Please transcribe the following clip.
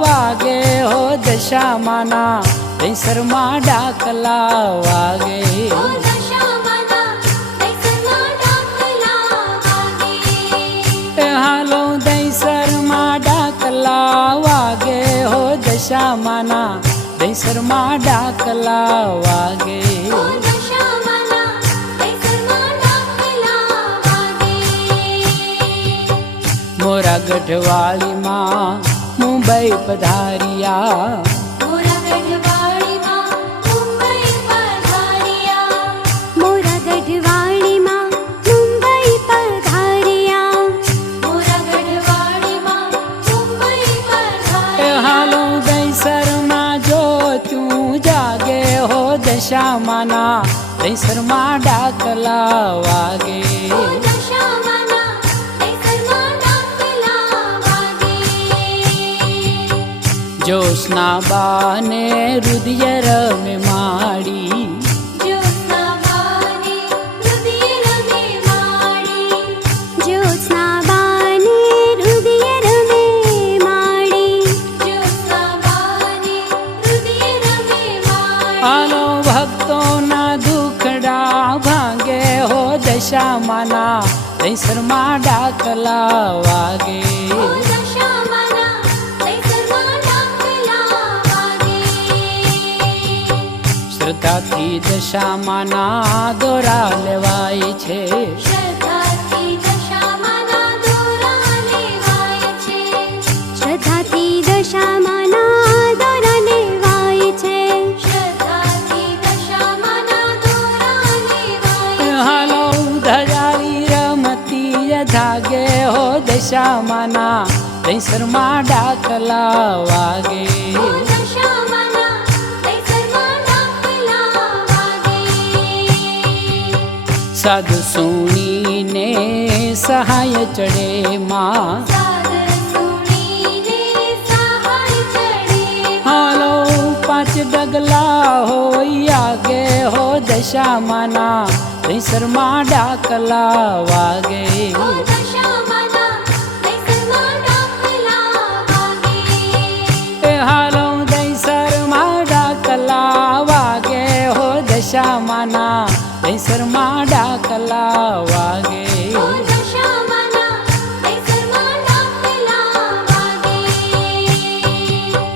વાગે હો દશામાના દૈસરમાં ડાકલા વાગે હાલો દૈસરમાં ડાકલા વાગે હો દશામાના દૈસરમાં ડાકલા વાગે મોરા ગઢવાળીમાં મુંબઈ પધાર્યા મોરા ગઢવાડીમાં ડાકલા પધાર્યા હાલો ભક્તોના રુદિય ભાંગે હો દશામાના દૈસરમાં ડાકલા વાગે શ્રદ્ધાથી દશામાના દોરા લેવાય છે. શ્રદ્ધાથી દશામાના દોરા લેવાય છે. શ્રદ્ધાથી દશામાના દોરા લેવાય છે. દશામાના દોરા લેવાય હાલો ધજાવી રમતી ધાગે હો દશામાના દૈસરમાં ડાકલા વાગે. સાધુ સુણીને સહાય ચડે માં સાદર સુણીને સહાય ચડે હાલો પાંચ ડગલા હોય આગે હો દશામાના દૈસરમાં ડાકલા વાગે ઓ દશામાના દૈસરમાં ડાકલા વાગે એ હાલો દૈસરમાં ડાકલા વાગે.